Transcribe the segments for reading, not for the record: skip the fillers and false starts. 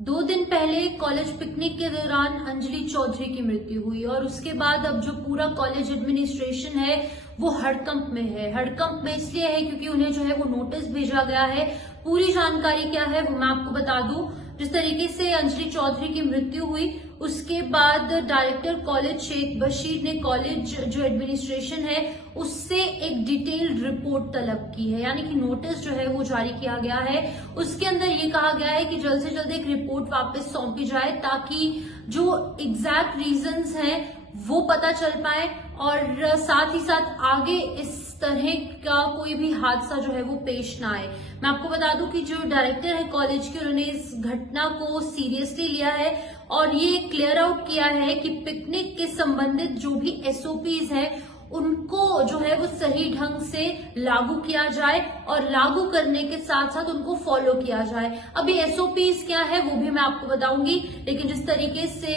2 दिन पहले college picnic के दौरान अंजलि चौधरी की मृत्यु हुई और उसके बाद अब जो पूरा कॉलेज एडमिनिस्ट्रेशन है वो हड़कंप में है। हड़कंप में इसलिए है क्योंकि उन्हें जो है वो नोटिस भेजा गया है। पूरी जानकारी क्या है वो मैं आपको बता दूं। जिस तरीके से अंजलि चौधरी की मृत्यु हुई उसके बाद डायरेक्टर कॉलेज शेख बशीर ने कॉलेज जो एडमिनिस्ट्रेशन है उससे एक डिटेल्ड रिपोर्ट तलब की है, यानी कि नोटिस जो है वो जारी किया गया है। उसके अंदर ये कहा गया है कि जल्द से जल्द एक रिपोर्ट वापस सौंपी जाए ताकि जो एग्जैक्ट रीजंस हैं वो पता चल पाए और साथ ही साथ आगे इस तरह का कोई भी हादसा जो है वो पेश ना आए। मैं आपको बता दूं कि जो डायरेक्टर है कॉलेज के उन्होंने इस घटना को सीरियसली लिया है और ये क्लियर आउट किया है कि पिकनिक के संबंधित जो भी एसओपीज है उनको जो है वो सही ढंग से लागू किया जाए और लागू करने के साथ साथ उनको फॉलो किया जाए। अभी एसओपीज क्या है वो भी मैं आपको बताऊंगी, लेकिन जिस तरीके से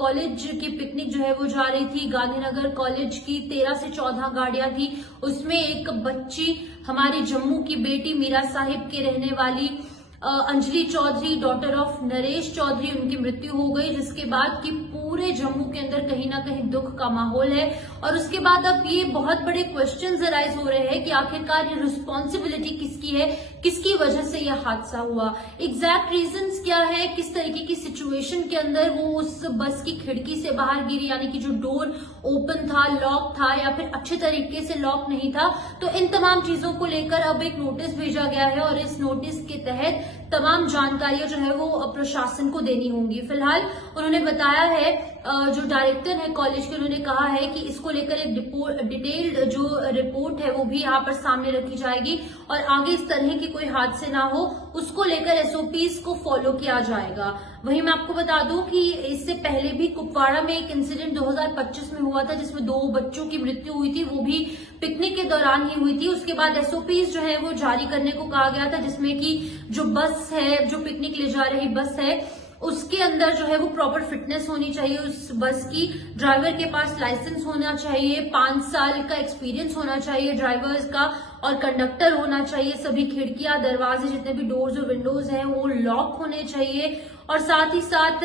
कॉलेज की पिकनिक जो है वो जा रही थी, गांधीनगर कॉलेज की 13 से 14 गाड़ियां थी, उसमें एक बच्ची हमारी जम्मू की बेटी मीरा साहिब के रहने वाली अंजलि चौधरी डॉटर ऑफ नरेश चौधरी उनकी मृत्यु हो गई, जिसके बाद की पूरे जम्मू के अंदर कहीं ना कहीं दुख का माहौल है। और उसके बाद अब ये बहुत बड़े क्वेश्चंस अराइज हो रहे हैं कि आखिरकार ये रिस्पॉन्सिबिलिटी किसकी है, किसकी वजह से यह हादसा हुआ, एग्जैक्ट रीजंस क्या है, किस तरीके की सिचुएशन के अंदर वो उस बस की खिड़की से बाहर गिरी, यानी कि जो डोर ओपन था, लॉक था या फिर अच्छे तरीके से लॉक नहीं था। तो इन तमाम चीजों को लेकर अब एक नोटिस भेजा गया है और इस नोटिस के तहत तमाम जानकारियां जो है वो प्रशासन को देनी होंगी। फिलहाल उन्होंने बताया है, जो डायरेक्टर है कॉलेज के, उन्होंने कहा है कि इसको लेकर एक डिटेल्ड जो रिपोर्ट है वो भी यहाँ पर सामने रखी जाएगी और आगे इस तरह की कोई हादसे ना हो उसको लेकर एसओपीज को फॉलो किया जाएगा। वहीं मैं आपको बता दूं कि इससे पहले भी कुपवाड़ा में एक इंसिडेंट 2025 में हुआ था जिसमें 2 बच्चों की मृत्यु हुई थी, वो भी पिकनिक के दौरान ही हुई थी। उसके बाद एसओपीज जो है वो जारी करने को कहा गया था, जिसमें कि जो बस है, जो पिकनिक ले जा रही बस है, उसके अंदर जो है वो प्रॉपर फिटनेस होनी चाहिए उस बस की, ड्राइवर के पास लाइसेंस होना चाहिए, 5 साल का एक्सपीरियंस होना चाहिए ड्राइवर्स का और कंडक्टर होना चाहिए, सभी खिड़कियां दरवाजे जितने भी डोर्स और विंडोज हैं वो लॉक होने चाहिए और साथ ही साथ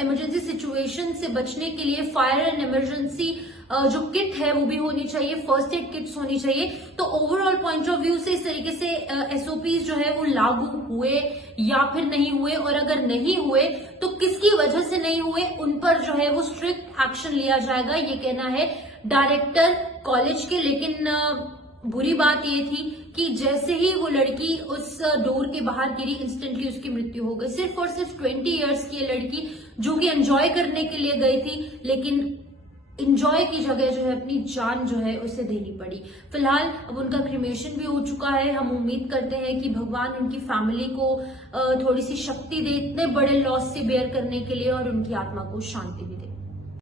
इमरजेंसी सिचुएशन से बचने के लिए फायर एंड इमरजेंसी जो किट है वो भी होनी चाहिए, फर्स्ट एड किट्स होनी चाहिए। तो ओवरऑल पॉइंट ऑफ व्यू से इस तरीके से एसओपीज जो है वो लागू हुए या फिर नहीं हुए, और अगर नहीं हुए तो किसकी वजह से नहीं हुए उन पर जो है वो स्ट्रिक्ट एक्शन लिया जाएगा, ये कहना है डायरेक्टर कॉलेज के। लेकिन बुरी बात ये थी कि जैसे ही वो लड़की उस डोर के बाहर गिरी इंस्टेंटली उसकी मृत्यु हो गई। सिर्फ और सिर्फ 20 इयर्स की लड़की जो कि एंजॉय करने के लिए गई थी, लेकिन इंजॉय की जगह जो है अपनी जान जो है उसे देनी पड़ी। फिलहाल अब उनका क्रिमेशन भी हो चुका है। हम उम्मीद करते हैं कि भगवान उनकी फैमिली को थोड़ी सी शक्ति दे इतने बड़े लॉस से बेयर करने के लिए और उनकी आत्मा को शांति भी दे।